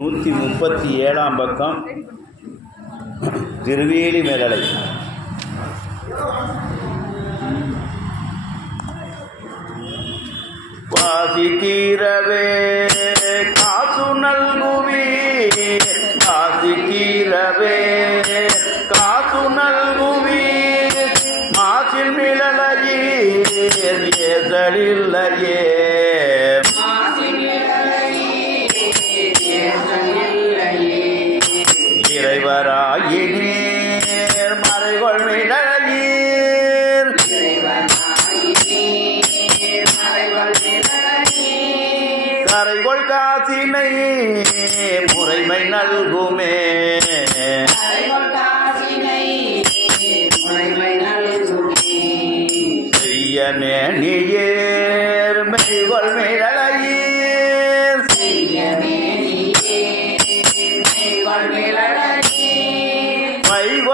நூற்றி முப்பத்தி ஏழாம் பக்கம் திருவேலி மேலலை. வாசி தீரவே காசு நல்குவி வாசி தீரவே காசு நல்குவி மாசில் மிளலையே ஏசலில்லையே இறைவராயினீர் மறைகொள் மிளலையீர் கரைகொள் காசினை முறைமை நல்குமே. செய்யமே நீயேர் மெய்கொள் மிளலையீர் மைகொள் அரவி நீர் உய்ய